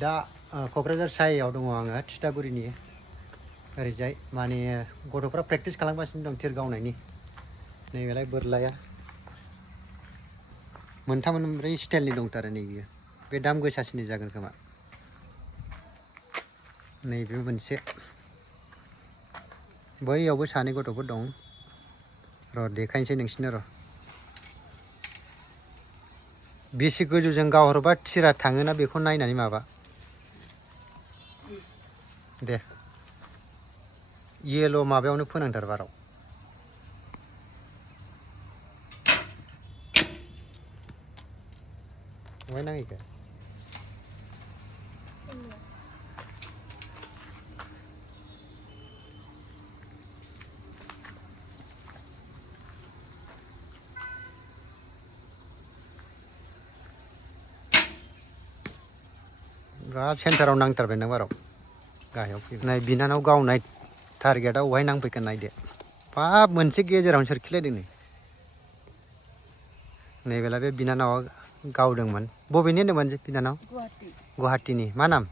दा क'क्राझार सायाव दङ आङो थिथागुरिनि ओरैजाय माने गथ'फ्रा प्रेक्टिस खालामगासिनो दं थिर गावनायनि नैबेलाय बोरलाया मोनथाम मोनब्रै स्टाइलनि दंथारो नैबेयो बे दाम गोसासिननि जागोन खोमा नैबे मोनसे बैयावबो सानै गथ'फोर दं र' देखायनोसै नोंसिनो र' बेसे गोजौजों गावहरबा थिरा थाङोना बेखौ नायनानै माबा दे येल' माबायावनो फोनांथार बाराव बहाय नाङैखो गाब सेन्टाराव नांथारबाय नों बाराव गाहायाव फैबाय नाय बिनानाव गावनाय टारगेटआ बहाय नांफैगोन नायदो बाब मोनसे गेजेरावनो सोरखिलायदों नै नैबेला बे बिनानावा गावदोंमोन बबेनि होनदोंमोन बिनानाव गुवाहाटीनि मा नाम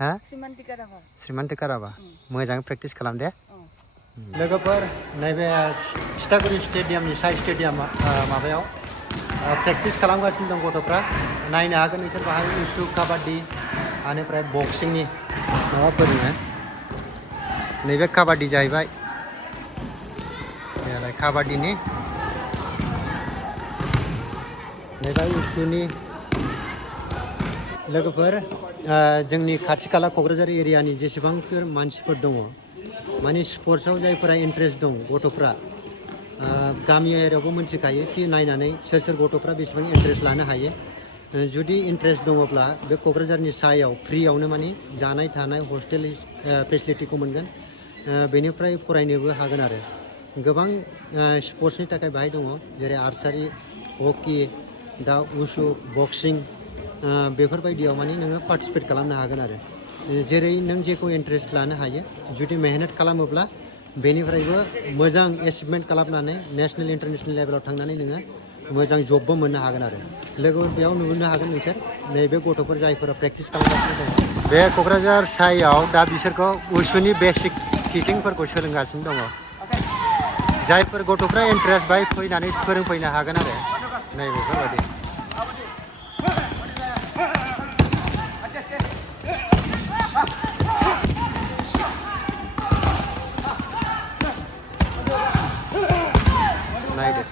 हा श्रीमान्तिका राभा मोजाङै प्रेक्टिस खालाम दे लोगोफोर नैबे थिथागुरि स्टेडियामनि साइ स्टेडियामा माबायाव प्रेक्टिस खालामगासिनो दं गथ'फ्रा नायनो हागोन नोंसोर बाहाय उसु काबादि बेनिफ्राय बक्सिंनि माबाफोरनो नैबे काबादि जाहैबाय बेलाय काबादिनि नैबे उसुनि लोगोफोर जोंनि खाथि खाला क'क्राझार एरियानि जेसेबांफोर मानसिफोर दङ माने स्पर्ट्सआव जायफोरा इन्ट्रेस्ट दं गथ'फ्रा गामि एरियायावबो मिथिखायो कि नायनानै सोर सोर गथ'फ्रा बेसेबां इन्ट्रेस्ट लानो हायो जुदि इन्ट्रेस्ट दङब्ला बे क'क्राझारनि सायाव फ्रियावनो माने जानाय थानाय हस्टेल फेसिलिटिखौ मोनगोन बेनिफ्राय फरायनोबो हागोन आरो गोबां स्पर्ट्सनि थाखाय बाहाय दङ जेरै आर्सारि हकि दा उसु बक्सिं बेफोरबायदियाव माने नोङो पार्टिसिपेट खालामनो हागोन आरो जेरै नों जेखौ इन्ट्रेस्ट लानो हायो जुदि मेहनत खालामोब्ला बेनिफ्रायबो मोजां एचिभमेन्ट खालामनानै नेसनेल इन्टारनेसनेल लेभेलाव थांनानै नोङो मोजां जबबो मोननो हागोन आरो लोगोफोर बेयाव नुनो हागोन नोंसोर नैबे गथ'फोर जायफोरा प्रेक्टिस खालामगासिनो दङ बे क'क्राझार सायाव दा बिसोरखौ उसुनि बेसिक किकिंफोरखौ सोलोंगासिनो दङ जायफोर गथ'फ्रा इन्ट्रेस्ट बाय फैनानै फोरोंफैनो हागोन आरो नैबेफोरबायदि नायदो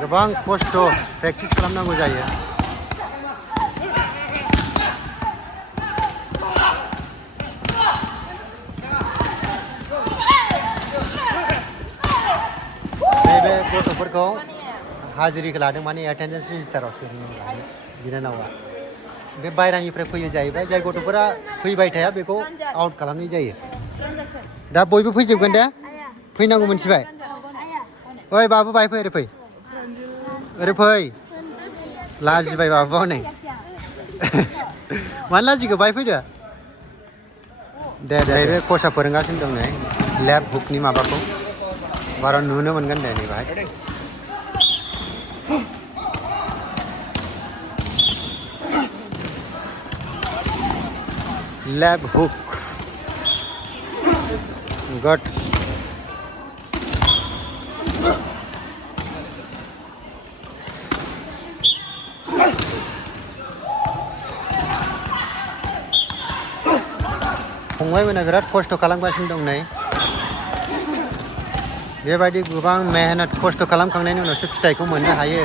गोबां खस्थ' प्रेक्टिस खालामनांगौ जायो नैबे गथ'फोरखौ हाजिरिखौ लादों माने एटेन्डेन्स रेजिस्टाराव सोनो बिनानावा बे बायरानिफ्राय फैयो जाहैबाय जाय गथ'फोरा फैबाय थाया बेखौ आउट खालामनाय जायो दा बयबो फैजोबगोन दे फैनांगौ मोनथिबाय ओइ बाबु बाहाय फै ओरै फै लाजिबाय बाबु नै मानो लाजिखो बाहाय फैदो दे बे कचा फोरोंगासिनो दं नै लेफ्ट हुकनि माबाखौ बारा नुनो मोनगोन दे नै बाहाय लेफ्ट हुक गुड फंबायमोना बिराद खस्थ' खालामगासिनो दं नै बेबायदि गोबां मेहनत खस्थ' खालामखांनायनि उनावसो फिथाइखौ मोननो हायो